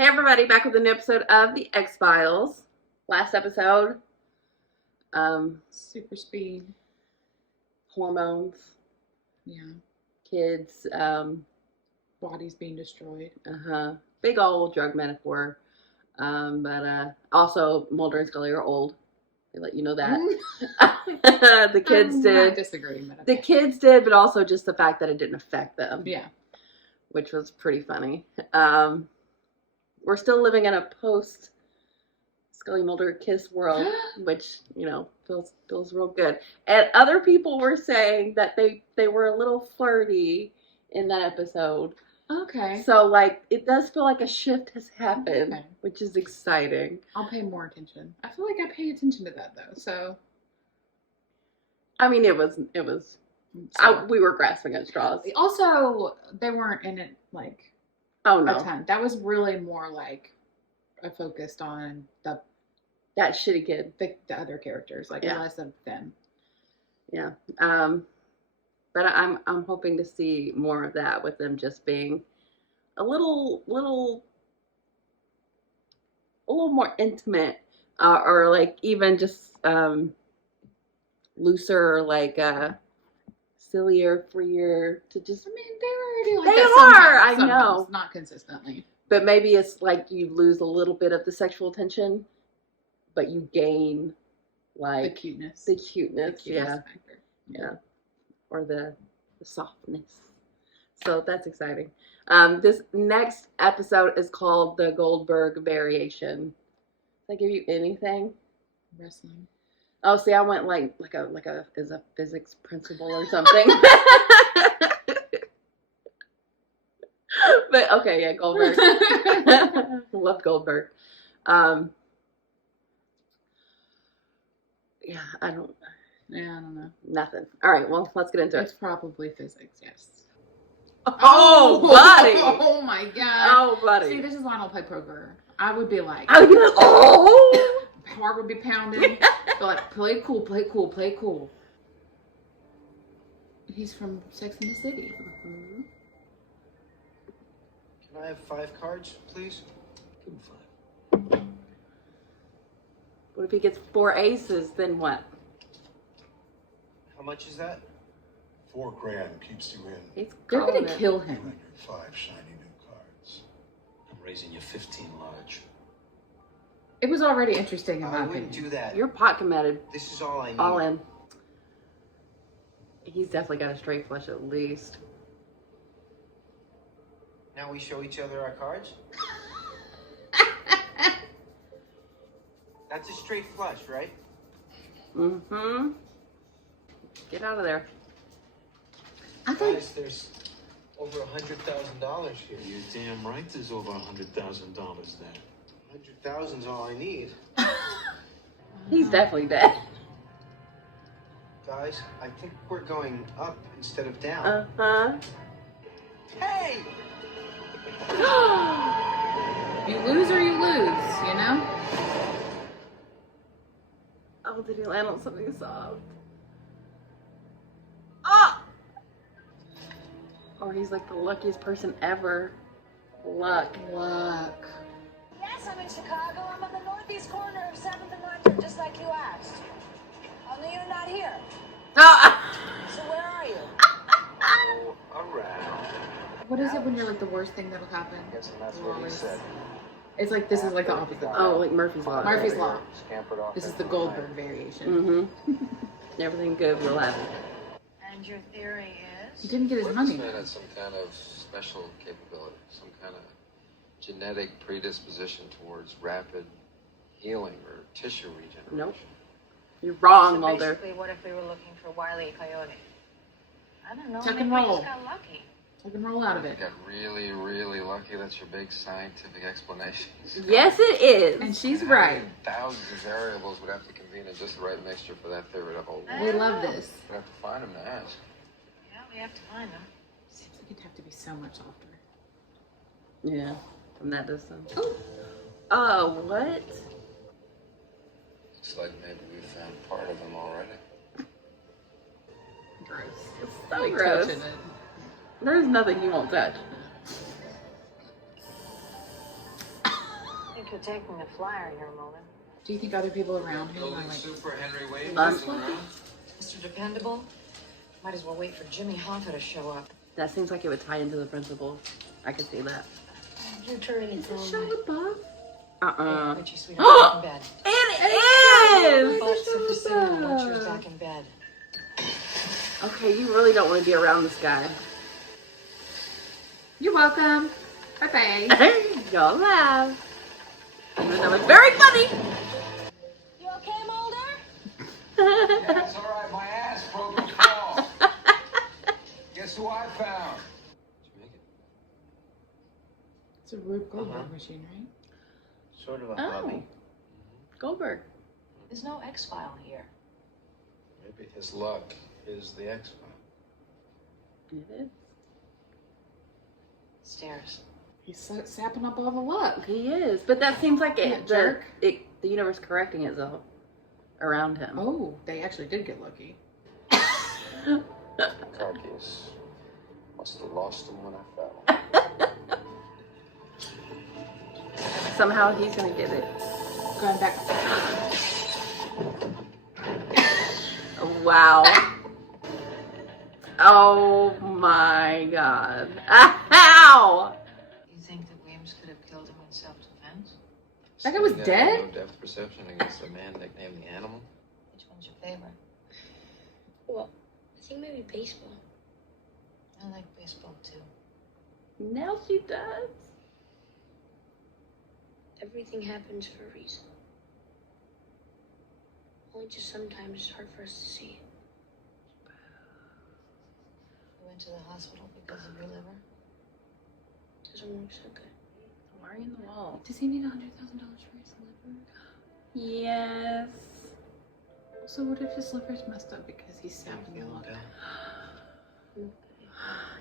Hey everybody, back with a new episode of the X-Files. Last episode, super speed, hormones, yeah, kids, bodies being destroyed. Big old drug metaphor. But also Mulder and Scully are old. They let you know that. The kids I'm did. not disagreeing, but The kids did, but also just the fact that it didn't affect them. Yeah. Which was pretty funny. We're still living in a post Scully Mulder kiss world, which, you know, feels real good. And other people were saying that they were a little flirty in that episode. Okay. So, like, it does feel like a shift has happened, Okay. which is exciting. I'll pay more attention. I feel like I pay attention to that, though, so. I mean, it was we were grasping at straws. Also, they weren't in it, like, oh, no. a ton. That was really more, like, focused on that shitty kid. The other characters, like, less of them. Yeah. But I'm hoping to see more of that with them just being a little more intimate, or like even just looser, or like sillier, freer, to just. I mean, they were already like they that. I know, not consistently. But maybe it's like you lose a little bit of the sexual tension, but you gain like the cuteness. Yeah. Factor. Yeah. Or the softness. So that's exciting. This next episode is called the Goldberg Variation. Did I give you anything? Wrestling. Oh, see, I went like a is a physics principle or something. But okay, yeah, Goldberg. Love Goldberg. Yeah, I don't know. Nothing. All right, well, let's get into it. It's probably physics, yes. Oh, buddy. Oh, my God. Oh, buddy. See, this is why I don't play poker. I would be like, oh. Heart would be pounding. But like, play cool. He's from Sex and the City. Can I have 5 cards, please? Give him 5. What if he gets 4 aces, then what? How much is that? $4 grand keeps you in. They're gonna it. kill You him. and your 5 shiny new cards. I'm raising you 15 large. It was already interesting in my I wouldn't opinion. do that. You're pot committed. This is all I need. All in. He's definitely got a straight flush at least. Now we show each other our cards? That's a straight flush, right? Mm-hmm. Get out of there. I think Guys, there's over $100,000 here. You're damn right there's over $100,000 there. 100,000's all I need. He's definitely dead. Guys, I think we're going up instead of down. Uh-huh. Hey! you lose or you lose, you know? Oh, did he land on something soft? Ah! Or he's like the luckiest person ever. Luck. Yes, I'm in Chicago. I'm on the northeast corner of 7th and 9th, just like you asked. Only you're not here. Ah! So where are you? Oh, around. What is it when you're like the worst thing that'll happen? Guessing that's You're what he always- said. It's like this is like the opposite. Oh, like Murphy's Law. Murphy's Law. Scampered off This is into the the night. Goldberg variation. Mm-hmm. Everything good will happen. And your theory He is? didn't get his money. This man had some kind of special capability, some kind of genetic predisposition towards rapid healing or tissue regeneration. Nope. You're wrong, So Mulder. basically, what if we were looking for Wile E. Coyote? I don't know. Tuck Maybe and we roll. just got lucky. I can roll out of You it. got really, really lucky. That's your big scientific explanation. Yes, it is. And she's And how right. many thousands of variables would have to convene in just the right mixture for that theory to hold. We love this. We'd have to find him to ask. Yeah, we have to find them. Seems like it'd have to be so much softer. Yeah, from that distance. Oh, what? Looks like maybe we found part of him already. Gross. It's so Like gross. touching it. There's nothing you won't touch. you're taking the flyer here, Mulder. Do you think other people around him are Building like, super Henry Wayne Us? still around? Mr. Dependable? Might as well wait for Jimmy Hoffa to show up. That seems like it would tie into the principal. I could see that. You're turning it Is it Shia LaBeouf? I bet you sweetheart back in bed. It is! But for Cinema, once you're back in bed. Okay, you really don't want to be around this guy. you're welcome. Bye-bye. Y'all laugh. Even though it's very funny. You okay, Mulder? Yeah, it's all right. My ass broke a fall. Guess who I found? Did you make it? It's a Rube Goldberg machine, right? Sort of a Oh. hobby. Goldberg. There's no X-File here. Maybe his luck is the X-File. It is. Stairs. He's sapping up all the luck. He is. But that seems like Yeah, it, jerk. the universe correcting itself around him. Oh, they actually did get lucky. Car keys. Must have lost them when I fell. Somehow he's gonna get it. Going back. Wow. Oh my god. Ow! You think that Williams could have killed him in self-defense? That guy was You got dead? No depth perception against a man nicknamed the Animal. Which one's your favorite? Well, I think maybe baseball. I like baseball too. Now she does. Everything happens for a reason. Only just sometimes it's hard for us to see. You went to the hospital because of your liver? Doesn't work so good. Why are you in the wall? Does he need $100,000 for his liver? Yes. So what if his liver's messed up because he's sapping the luck?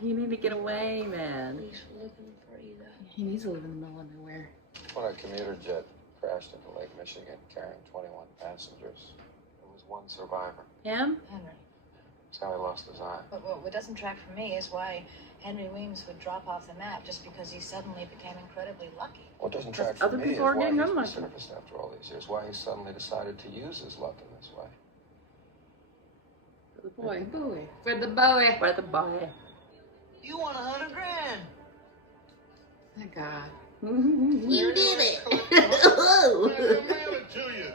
You need to get away, man. Please looking for you that. He needs to live in the middle of nowhere. When a commuter jet crashed into Lake Michigan carrying 21 passengers, there was one survivor. Him? Henry. That's how he lost his eye. But what doesn't track for me is why Henry Williams would drop off the map just because he suddenly became incredibly lucky. What doesn't Because track for other me is people are why getting he's unlucky. resurfaced after all these years, why he suddenly decided to use his luck in this way. For the boy. Boy. For the boy. For the boy. You want $100,000? Thank God. You did it. Man, I'll mail it to you.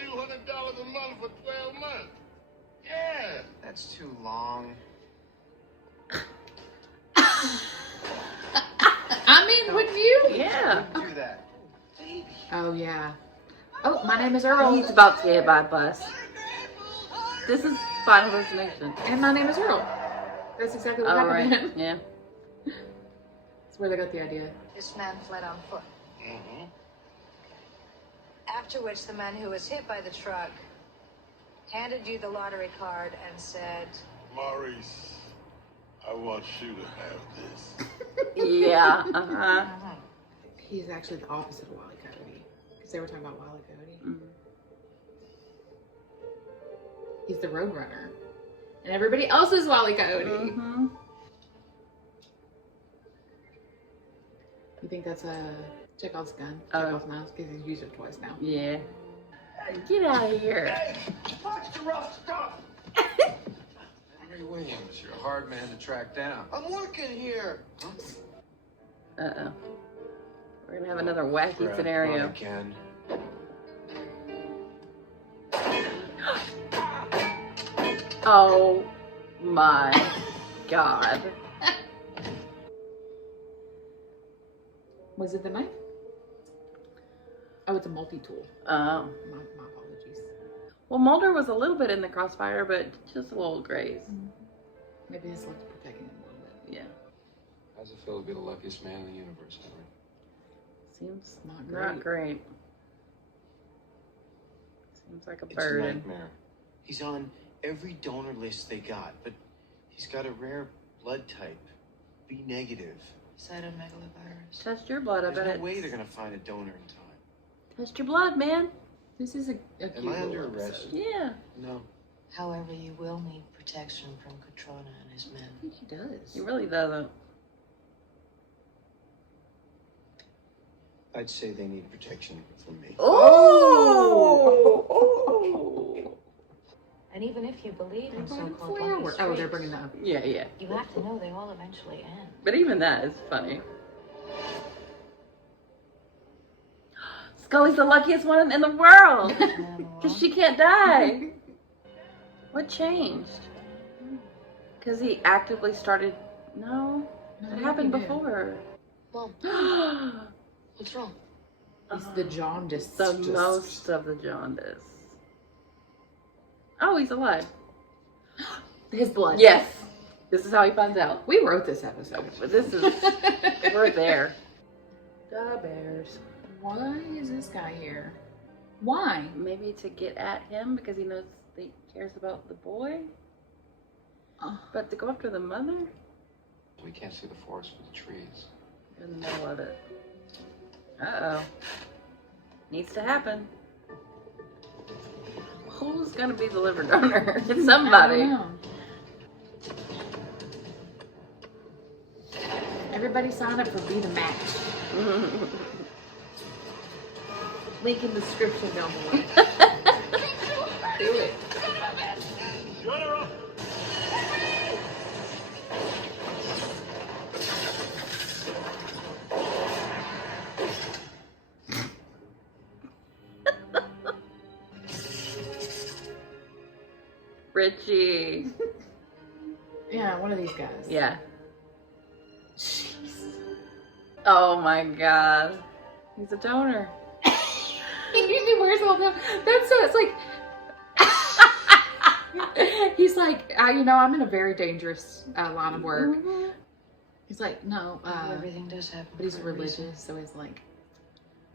$8,200 a month for 12 months. Yeah. That's too long. I mean, wouldn't you? Yeah. Do that. Baby. Oh, yeah. Oh, my name is Earl. He's about to get hit by a bus. This is Final Destination. And my name is Earl. That's exactly what All happened to right. him. Yeah. That's where they got the idea. This man fled on foot. Mm-hmm. After which the man who was hit by the truck handed you the lottery card and said, Maurice, I want you to have this. Yeah. Uh-huh. He's actually the opposite of Wile E. Coyote. Because they were talking about Wile E. Coyote. Mhm. He's the Roadrunner. And everybody else is Wile E. Coyote. Mhm. You think that's a Chekhov's gun? Oh. Chekhov's mouse? Because he's used it twice now. Yeah. Get out of here. Hey, watch the rough stuff. Henry Williams, you're a hard man to track down. I'm working here. Uh-oh. We're gonna have another wacky scenario. Again. Oh my god. Was it the knife? Oh, it's a multi-tool. Oh. My apologies. Well, Mulder was a little bit in the crossfire, but just a little graze. Maybe his luck's protecting him a little bit. Yeah. How's it feel to be the luckiest man in the universe, Henry? Seems Not not great. Seems like a It's a burden. nightmare. He's on every donor list they got, but he's got a rare blood type, B negative. cytomegalovirus. Test your blood, I There's bet. no way they're gonna find a donor in time. Test your blood, man. This is a cute Am I under little arrest? episode. Yeah. No. However, you will need protection from Katrona and his men. I think he does. He really doesn't. I'd say they need protection from me. Oh! And even if you believe in so-called Flower. lucky Oh, they're streaks, bringing that up. Yeah, yeah. you have to know they all eventually end. But even that is funny. Scully's the luckiest one in the world. Because she can't die. What changed? Because he actively started... No. It happened before. Mom, what's wrong? He's the jaundice. The most of the jaundice. Oh, he's alive. His blood. Yes. This is how he finds out. We wrote this episode. But this is... We're there. The bears. Why is this guy here? Why? Maybe to get at him because he knows he cares about the boy. But to go after the mother? We can't see the forest for the trees. In the middle of it. Uh-oh. Needs to happen. Who's gonna be the liver donor? It's somebody. I don't know. Everybody sign up for Be the Match. Link in the description down below. Do it. Shut her up. Richie. Yeah, one of these guys. Yeah. Jeez. Oh my god. He's a donor. He wears all the. That's so. It's like. He's like, I'm in a very dangerous line of work. He's like, no, Everything does happen. but he's for a reason. religious, so he's like,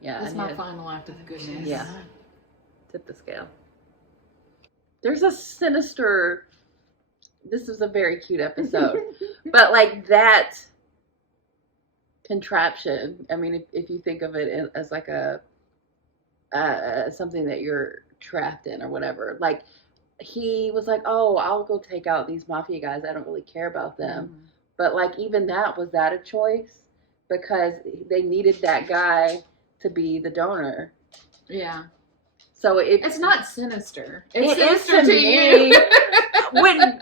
Yeah. that's I my need to final act of goodness. Yeah. tip the scale. There's a sinister... This is a very cute episode. But like that contraption, I mean, if you think of it as like a something that you're trapped in or whatever, like he was like, oh, I'll go take out these mafia guys, I don't really care about them. But like even that, was that a choice? Because they needed that guy to be the donor. Yeah. So It's not sinister. It It's is sinister to to you. when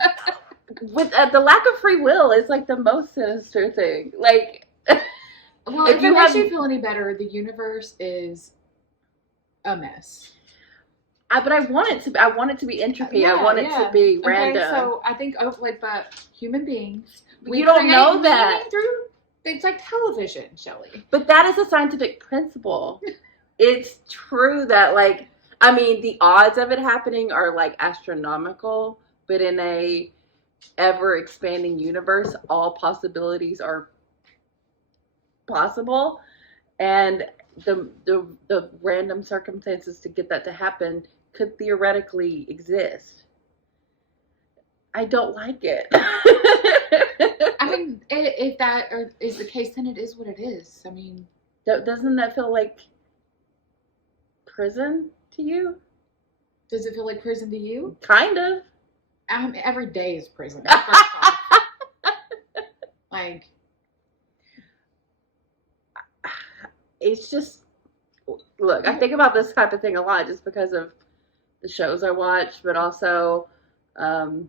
with the lack of free will is like the most sinister thing. Like, Well, if if you it makes have- you feel any better, the universe is a mess. but I want it to be. I want it to be entropy. I want it to be random. Okay, so I think but human beings. You don't create know that. meaning through things like television, Shelley. But that is a scientific principle. It's true that, like, I mean, the odds of it happening are like astronomical, but in a ever expanding universe, all possibilities are possible, and the random circumstances to get that to happen could theoretically exist. I don't like it. I mean, if that is the case, then it is what it is. I mean, Doesn't that feel like prison to you? does it feel like prison to you? Kind of. Every day is prison. First off. Like, It's just, look, I think about this type of thing a lot just because of the shows I watch, but also the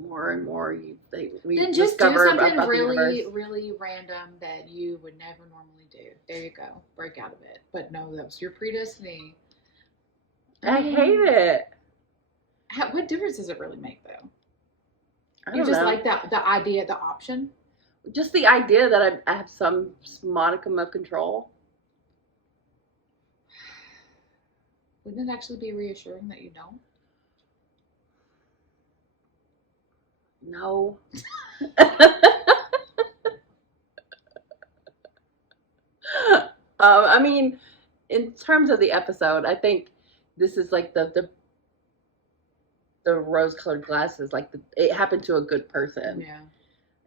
more and more we then just do discover something about the really, universe. really random that you would never normally do. There you go. Break out of it. But no, that was your predestiny. I hate it. What difference does it really make, though? I You don't just know. like the idea, the option. Just the idea that I have some modicum of control. Wouldn't it actually be reassuring that you don't? No. I mean, in terms of the episode, I think this is like the rose-colored glasses. Like it happened to a good person, Yeah.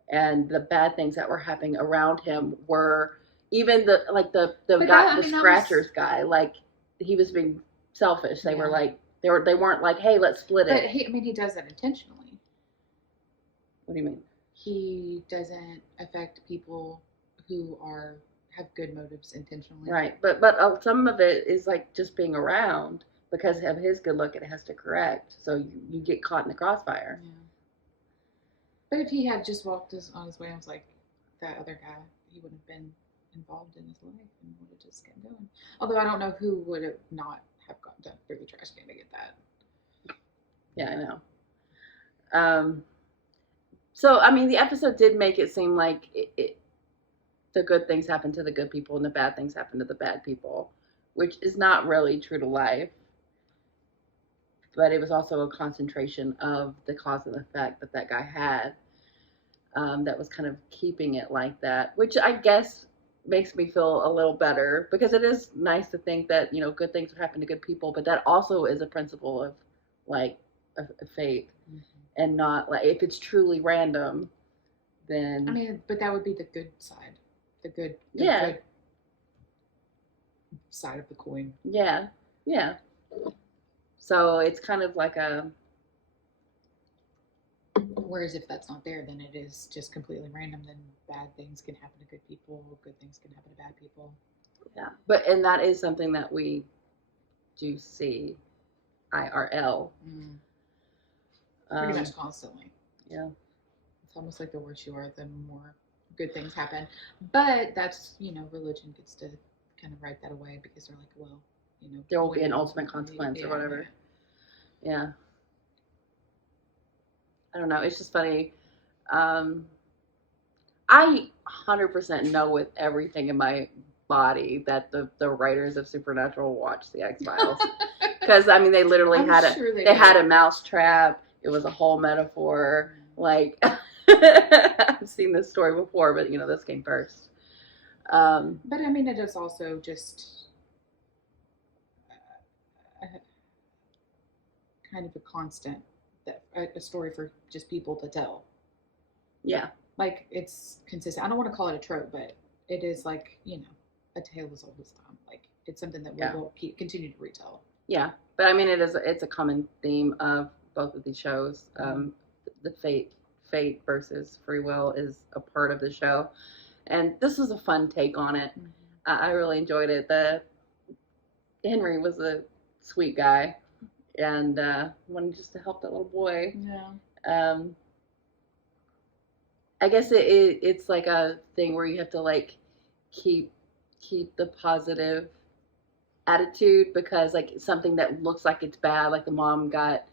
and the bad things that were happening around him were even the But guy, that the was- scratchers guy. Like he was being selfish. They were Yeah. like they weren't like, hey, let's split But it. he does that intentionally. What do you mean? He doesn't affect people who have good motives intentionally. Right, but some of it is like just being around because of his good look. It has to correct, so you get caught in the crossfire. Yeah. But if he had just walked on his way, I was like, that other guy, he would have been involved in his life and would have just kept going. Although I don't know who would have not have gone down through the trash can to get that. Yeah, I know. So I mean, the episode did make it seem like the good things happen to the good people and the bad things happen to the bad people, which is not really true to life. But it was also a concentration of the cause and effect that guy had that was kind of keeping it like that, which I guess makes me feel a little better because it is nice to think that, you know, good things would happen to good people, but that also is a principle of like a fate and not like if it's truly random, then. I mean, but that would be the good side. The good side of the coin. Yeah. Yeah. So it's kind of like a. Whereas if that's not there, then it is just completely random. Then bad things can happen to good people. Good things can happen to bad people. Yeah. And that is something that we do see IRL. Pretty much constantly. Yeah. It's almost like the worse you are, the more good things happen. But that's, you know, religion gets to kind of write that away because they're like, well, you know, there will be an ultimate consequence or whatever. Yeah. I don't know. It's just funny. I 100% know with everything in my body that the writers of Supernatural watched the X-Files. Because, I mean, they literally had a mouse trap. It was a whole metaphor. Like, I've seen this story before, but, you know, this came first. But, I mean, it is also just kind of a constant, a story for just people to tell. Yeah. Like, it's consistent. I don't want to call it a trope, but it is like, you know, a tale as old as time. Like, it's something that we will continue to retell. Yeah. But, I mean, it's a common theme of both of these shows. The fate versus free will is a part of the show. And this was a fun take on it. I really enjoyed it. Henry was a sweet guy and wanted just to help that little boy. Yeah. I guess it's like a thing where you have to like keep the positive attitude because like something that looks like it's bad, like the mom got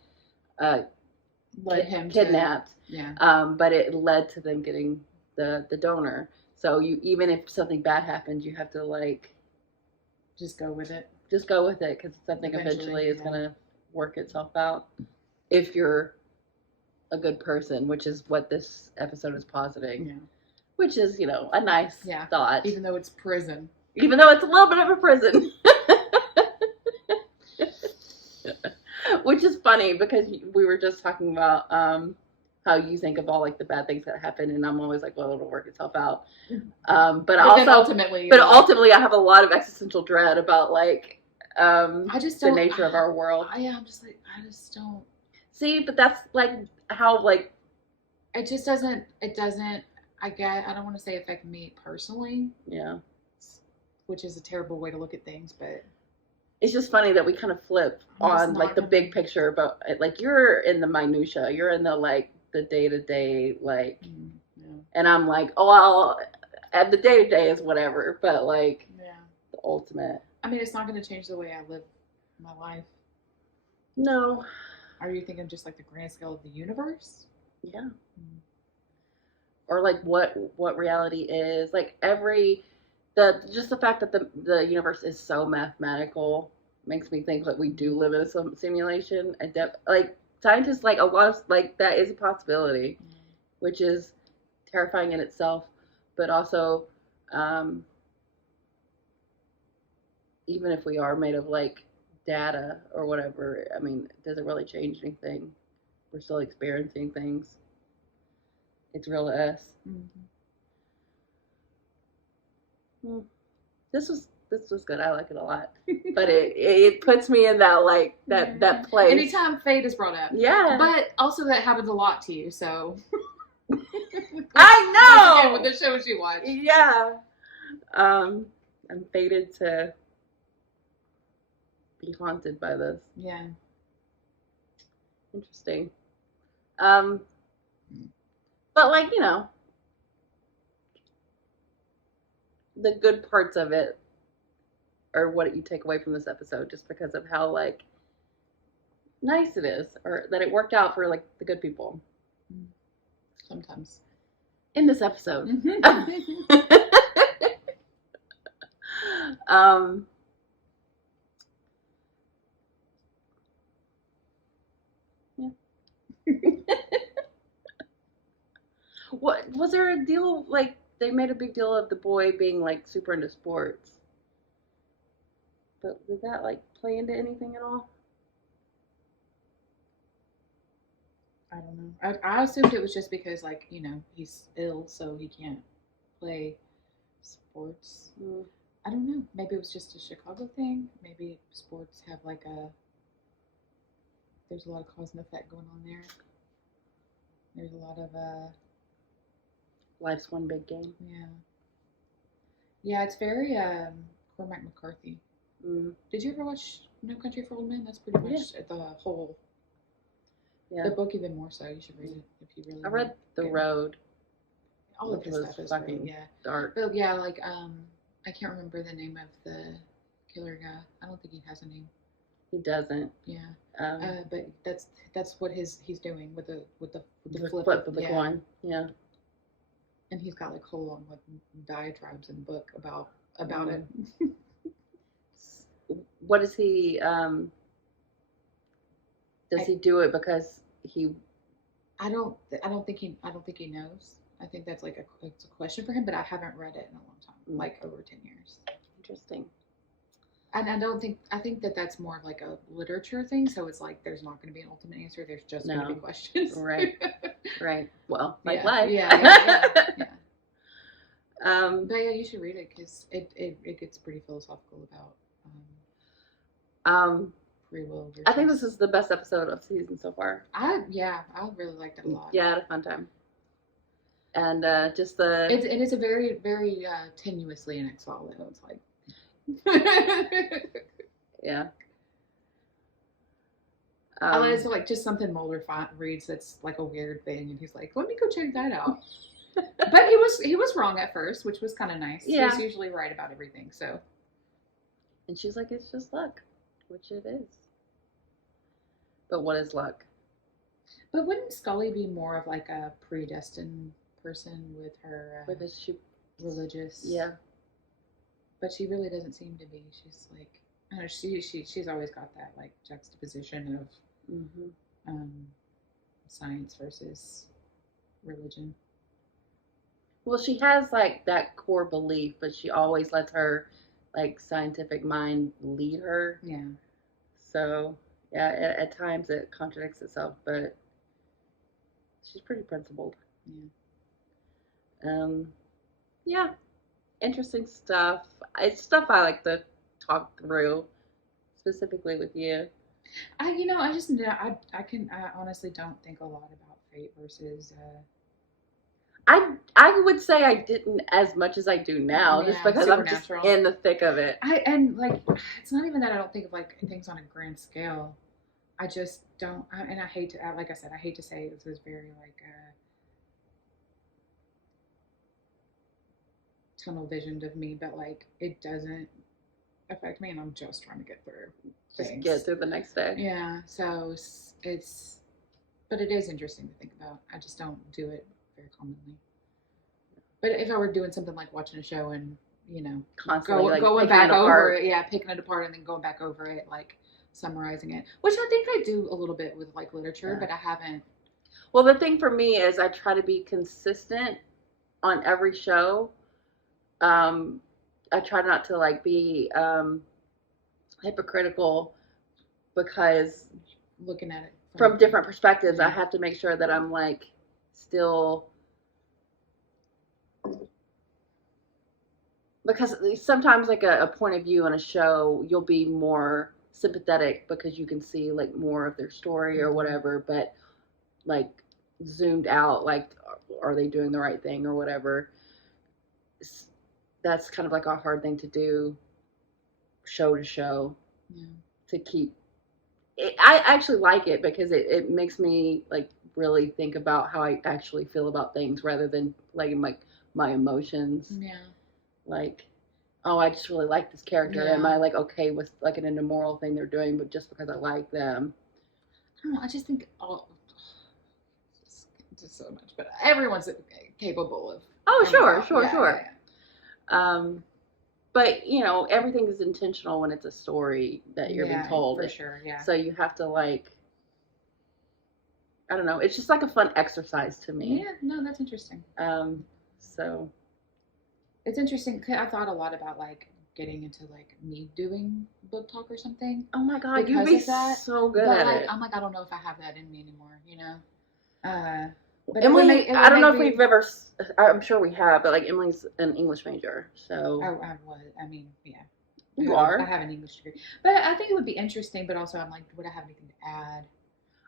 kidnapped. But it led to them getting the donor. So even if something bad happens, you have to like just go with it. Just go with it because something eventually is gonna work itself out if you're a good person, which is what this episode is positing. Yeah. Which is, you know, a nice thought. Even though it's prison. Even though it's a little bit of a prison. Which is funny because we were just talking about how you think of all like the bad things that happen, and I'm always like, well, it'll work itself out. But ultimately I have a lot of existential dread about like the nature of our world. I'm just like, I just don't see. But that's like how like it just doesn't. It doesn't. I don't want to say affect me personally. Yeah. Which is a terrible way to look at things, but it's just funny that we kind of flip on like the big picture, but like you're in the minutia, you're in the like the day to day, like, and I'm like, oh, well, and the day to day is whatever, but like the ultimate. I mean, it's not going to change the way I live my life. No. Are you thinking just like the grand scale of the universe? Yeah. Or like what reality is, like just the fact that the universe is so mathematical makes me think that we do live in a simulation. Like scientists, like a lot of like that is a possibility, which is terrifying in itself, but also even if we are made of like data or whatever, I mean, it doesn't really change anything. We're still experiencing things. It's real to us. This was good. I like it a lot, but it puts me in that like that place. Anytime fate is brought up, but also that happens a lot to you. So I know with the shows you watch, I'm fated to be haunted by this. Yeah. Interesting. But like, you know, the good parts of it are what you take away from this episode, just because of how like nice it is, or that it worked out for like the good people Sometimes. in this episode. Yeah. What was there a deal, like they made a big deal of the boy being like super into sports, but did that like play into anything at all? I don't know. I assumed it was just because, like, you know, he's ill, so he can't play sports. I don't know. Maybe it was just a Chicago thing. Maybe sports have like there's a lot of cause and effect going on there. There's a lot of Life's one big game. yeah, it's very Cormac McCarthy. Mm. Did you ever watch No Country for Old Men? That's pretty much the whole. Yeah. The book even more so. You should read it if you really. I read The Road. All of his was stuff is fucking great. Yeah. dark. But yeah, like I can't remember the name of the killer guy. I don't think he has a name. He doesn't. Yeah. Um, But that's what he's doing with the flip of the coin. Yeah. And he's got like whole long like diatribes in the book about it. What is he? Does he do it because he? I don't think he knows. I think that's like it's a question for him, but I haven't read it in a long time, like over 10 years. Interesting. And I think that that's more of like a literature thing. So it's like there's not going to be an ultimate answer. There's just going to be questions. Right. Right. Well, like yeah, life. Yeah. But yeah, you should read it because it gets pretty philosophical about free will. I think this is the best episode of the season so far. I really liked it a lot. Yeah, I had a fun time. And just the it's a very very tenuously an X-File though. It's like yeah. It's like just something Mulder reads that's like a weird thing, and he's like, "Let me go check that out." But he was wrong at first, which was kind of nice. Yeah. He's usually right about everything. So. And she's like, "It's just luck," which it is. But what is luck? But wouldn't Scully be more of like a predestined person with her With his religious? Yeah. But she really doesn't seem to be. She's like, I don't know, she's always got that like juxtaposition of science versus religion. Well, she has like that core belief, but she always lets her like scientific mind lead her. Yeah. So yeah, at times it contradicts itself, but she's pretty principled. Yeah. Yeah, interesting stuff. It's stuff I like to talk through, specifically with you. I honestly don't think a lot about fate versus. I would say I didn't as much as I do now, just because I'm just in the thick of it. And like, it's not even that I don't think of like things on a grand scale. I just don't, and I hate to, like I said, I hate to say this is very like tunnel visioned of me, but like it doesn't affect me, and I'm just trying to get through. Just get through the next day. Yeah, so but it is interesting to think about. I just don't do it very commonly. But if I were doing something like watching a show and, you know, constantly going back over it, picking it apart and then going back over it, like summarizing it, which I think I do a little bit with like literature, but I haven't. Well, the thing for me is I try to be consistent on every show. I try not to like be hypocritical, because looking at it from different perspectives, I have to make sure that I'm like still, because sometimes like a point of view on a show, you'll be more sympathetic because you can see like more of their story or whatever, but like zoomed out, like are they doing the right thing or whatever, that's kind of like a hard thing to do, show to show, Yeah. to keep. I actually like it because it makes me like really think about how I actually feel about things rather than letting like my emotions. Yeah. Like, oh, I just really like this character. Yeah. Am I like okay with like an immoral thing they're doing, but just because I like them? I don't know. I just think just so much, but everyone's capable of. Oh, sure. Yeah. But you know, everything is intentional when it's a story that you're being told. For sure. Yeah. So you have to like, I don't know. It's just like a fun exercise to me. Yeah. No, that's interesting. So It's interesting. I thought a lot about like getting into like me doing book talk or something. oh my god, you'd Because be of that, so good But at like, it. I'm like, I don't know if I have that in me anymore. You know. But Emily, I don't know if we've ever. I'm sure we have, but like Emily's an English major, so I was. I mean, yeah. you I are. have an English degree, but I think it would be interesting. But also, I'm like, would I have anything to add?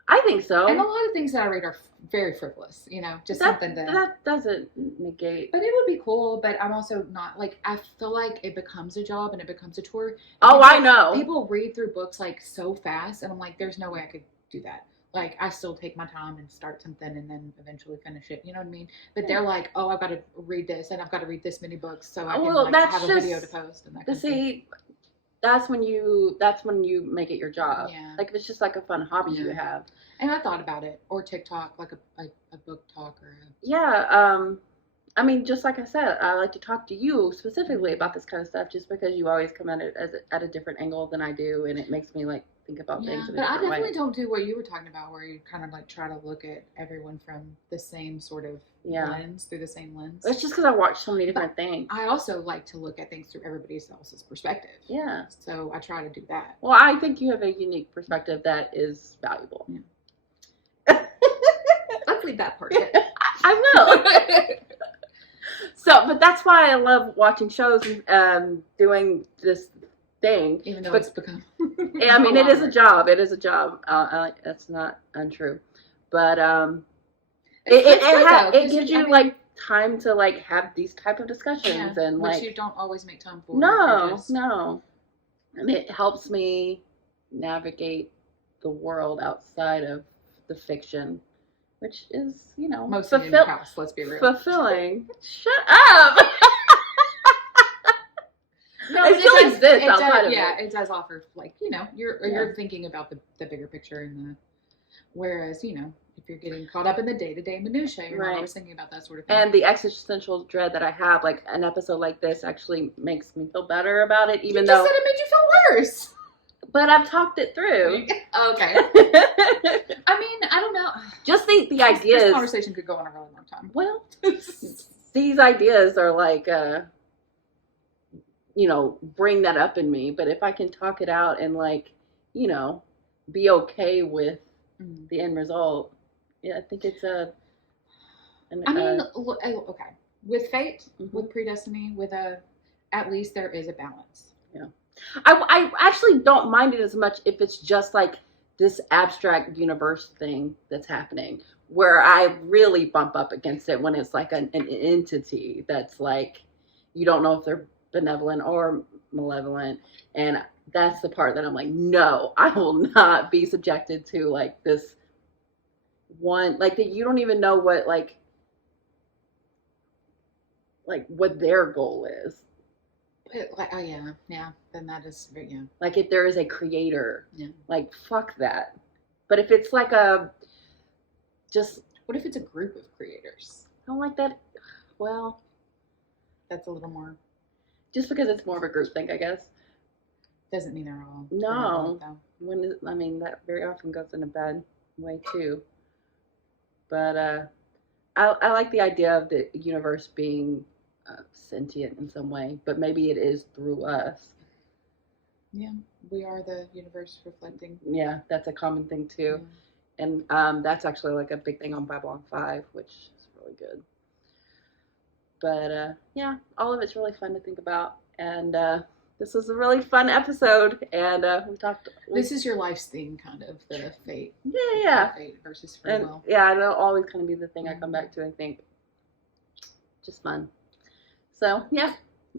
I think so. And a lot of things that I read are very frivolous. You know, just something that. That doesn't negate. But it would be cool. But I'm also not like, I feel like it becomes a job and it becomes a tour. Oh, I know. People read through books like so fast, and I'm like, there's no way I could do that. Like, I still take my time and start something and then eventually finish it. You know what I mean? But they're like, oh, I've got to read this and I've got to read this many books so I can like, that's have a video to post and that kind of thing. See, that's when you make it your job. Yeah. Like if it's just like a fun hobby you Yeah. have. And I thought about it, or TikTok, like a book talk or a. Yeah. I mean, just like I said, I like to talk to you specifically about this kind of stuff, just because you always come at it at a different angle than I do, and it makes me like think about Yeah, things in a but I different definitely way. don't do what you were talking about, where you kind of like try to look at everyone from the same sort of lens, through the same lens. It's just because I watch so many different things. I also like to look at things through everybody else's perspective. Yeah. So I try to do that. Well, I think you have a unique perspective that is valuable. Yeah. Let's leave that part in. I will. So, but that's why I love watching shows and doing this thing. Even though But- it's become. I mean, it is a job. It is a job. That's not untrue, but It's good, though, 'cause gives you I mean, like time to like have these type of discussions and which like you don't always make time for. no, and it helps me navigate the world outside of the fiction, which is Mostly in your house. Let's be real. fulfilling. Shut up. No, It but still does- exists it outside does, of yeah, it. it does offer like you're thinking about the bigger picture and the whereas if you're getting caught up in the day-to-day minutia, you're not always thinking about that sort of thing. And the existential dread that I have, like an episode like this, actually makes me feel better about it, even you though. just said it made you feel worse. But I've talked it through. Okay. I mean, I don't know. Just the This ideas. conversation could go on a really long time. Well, these ideas are like, bring that up in me. But if I can talk it out and like, be okay with the end result, yeah, I think it's okay. With fate, with predestiny, with at least there is a balance. Yeah. I actually don't mind it as much if it's just like this abstract universe thing that's happening, where I really bump up against it when it's like an entity that's like, you don't know if they're benevolent or malevolent. And that's the part that I'm like, no, I will not be subjected to like this one, like that you don't even know what like what their goal is. Like, oh yeah, then that is Like if there is a creator, yeah. like fuck that. But if it's like just what if it's a group of creators? I don't like that. Well, that's a little more. Just because it's more of a group thing, I guess. Doesn't mean they're all. No, I mean that very often goes in a bad way too. But I like the idea of the universe being sentient in some way, but maybe it is through us. Yeah, we are the universe reflecting. Yeah, that's a common thing too, and that's actually like a big thing on Babylon 5, which is really good. But yeah, all of it's really fun to think about, and this was a really fun episode, and we talked. This is your life's theme, kind of the fate. Yeah. Fate versus free And will. yeah, it'll always kind of be the thing I come back to. I think just fun. So yeah,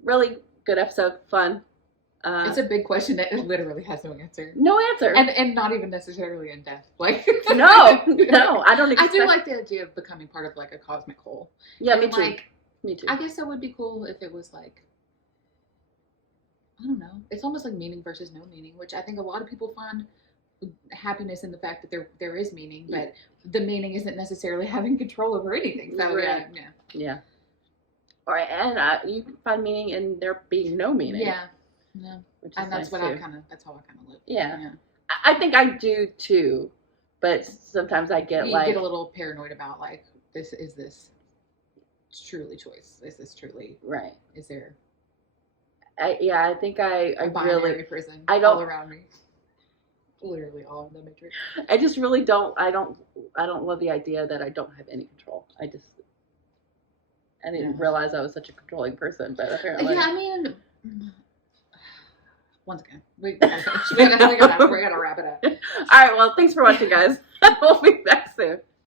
really good episode, fun. It's a big question that literally has no answer. No answer. And not even necessarily in depth. Like no, I don't expect. I do like the idea of becoming part of like a cosmic whole. Yeah, and me too. Like, me too. I guess that would be cool if it was like, I don't know. It's almost like meaning versus no meaning, which I think a lot of people find happiness in the fact that there is meaning, but the meaning isn't necessarily having control over anything. So Right. yeah. Yeah. All right, and you can find meaning in there being no meaning. Yeah. No. Which is And that's nice what too. that's how I kind of live. Yeah. I think I do too, but sometimes I get You like get a little paranoid about like, is this truly choice? Is this truly, right. is there I think I a binary really prison I don't- all around me? Literally all of the Matrix. I just really don't I don't love the idea that I don't have any control. I didn't Yeah. realize I was such a controlling person, but apparently Yeah, I mean, once again, we gotta wrap it up. All right, well, thanks for watching, guys. We'll be back soon.